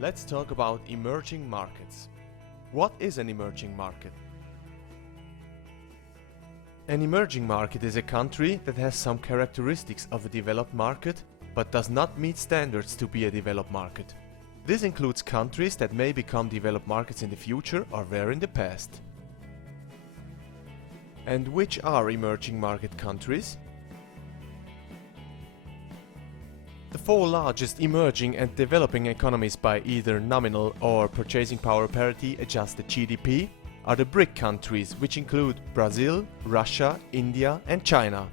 Let's talk about emerging markets. What is an emerging market? An emerging market is a country that has some characteristics of a developed market, but does not meet standards to be a developed market. This includes countries that may become developed markets in the future or were in the past. And which are emerging market countries? The four largest emerging and developing economies by either nominal or purchasing power parity adjusted GDP are the BRIC countries, which include Brazil, Russia, India and China.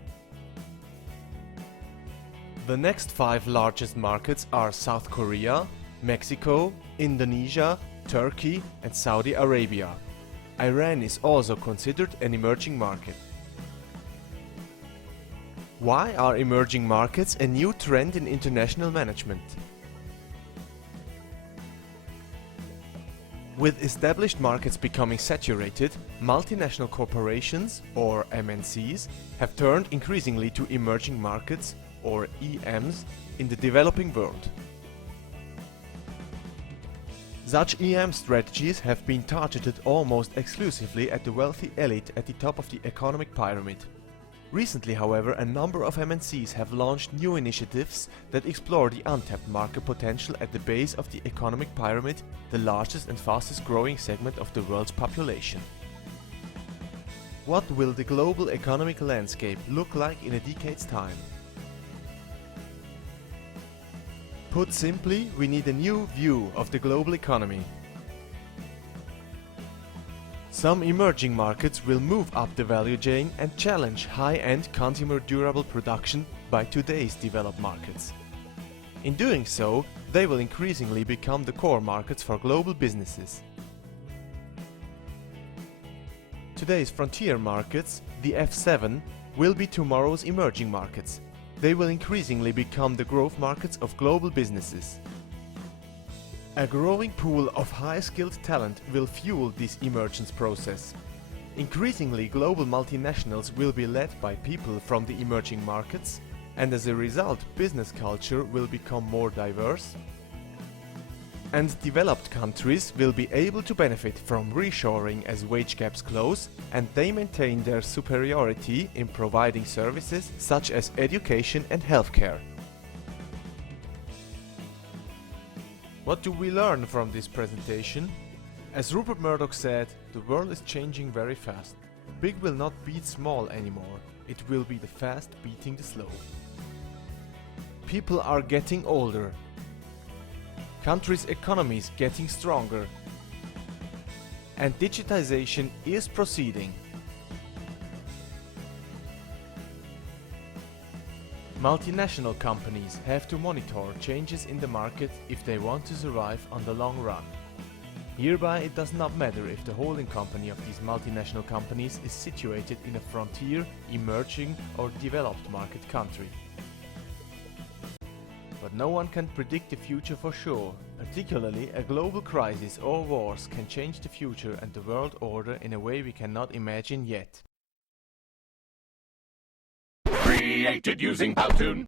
The next five largest markets are South Korea, Mexico, Indonesia, Turkey and Saudi Arabia. Iran is also considered an emerging market. Why are emerging markets a new trend in international management? With established markets becoming saturated, multinational corporations, or MNCs, have turned increasingly to emerging markets, or EMs, in the developing world. Such EM strategies have been targeted almost exclusively at the wealthy elite at the top of the economic pyramid. Recently, however, a number of MNCs have launched new initiatives that explore the untapped market potential at the base of the economic pyramid, the largest and fastest growing segment of the world's population. What will the global economic landscape look like in a decade's time? Put simply, we need a new view of the global economy. Some emerging markets will move up the value chain and challenge high-end consumer durable production by today's developed markets. In doing so, they will increasingly become the core markets for global businesses. Today's frontier markets, the F7, will be tomorrow's emerging markets. They will increasingly become the growth markets of global businesses. A growing pool of high-skilled talent will fuel this emergence process. Increasingly, global multinationals will be led by people from the emerging markets, and as a result, business culture will become more diverse, and developed countries will be able to benefit from reshoring as wage gaps close, and they maintain their superiority in providing services such as education and healthcare. What do we learn from this presentation? As Rupert Murdoch said, the world is changing very fast. Big will not beat small anymore. It will be the fast beating the slow. People are getting older. Countries' economies getting stronger. And digitization is proceeding. Multinational companies have to monitor changes in the market if they want to survive on the long run. Hereby, it does not matter if the holding company of these multinational companies is situated in a frontier, emerging or developed market country. But no one can predict the future for sure. Particularly, a global crisis or wars can change the future and the world order in a way we cannot imagine yet. Created using Powtoon.